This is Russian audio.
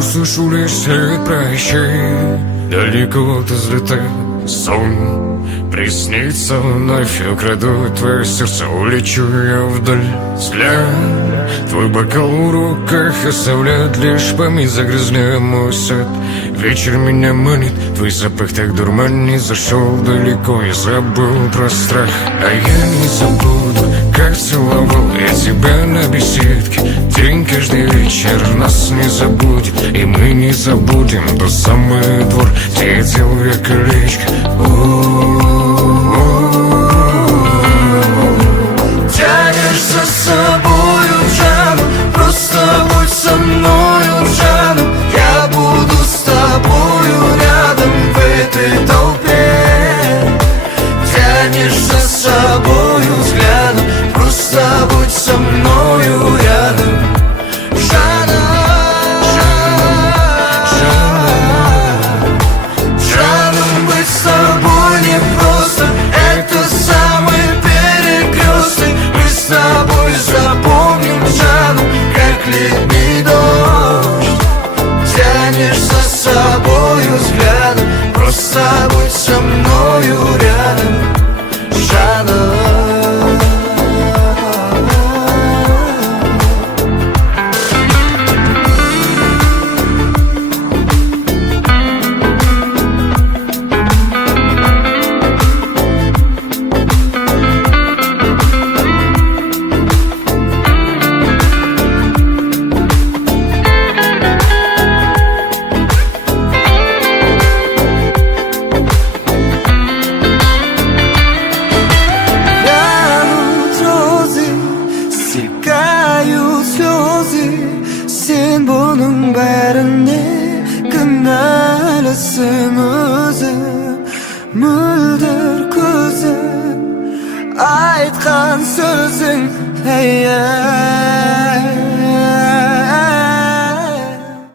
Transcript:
услышу лишь свет прощай. Далеко ты взлетает сон, приснится вновь, украду твое сердце, улечу я вдаль. Взгляд, твой бокал в руках оставляет лишь память, загрязняя мой сад. Вечер меня манит, твой запах так дурманит, зашел далеко, я забыл про страх. А я не забуду, как целовал я тебя на беседке. День каждый вечер нас не забудет, и мы не забудем тот самый двор, где я делал я колечко. Тянешь за собою, Джану, просто будь со мною, Джану. Я буду с тобою рядом в этой толпе. Тянешь за собою взглядом, просто будь со мною рядом. Джана, Джану, быть с тобой непросто, это самый перекресток. Мы с тобой запомним, Джану, как летний дождь. Тянешь за собою взглядом, просто будь со мною рядом, Джана. Sen bunun bärine kınalısın özüm, müldir közüm, aytkan sözün, hey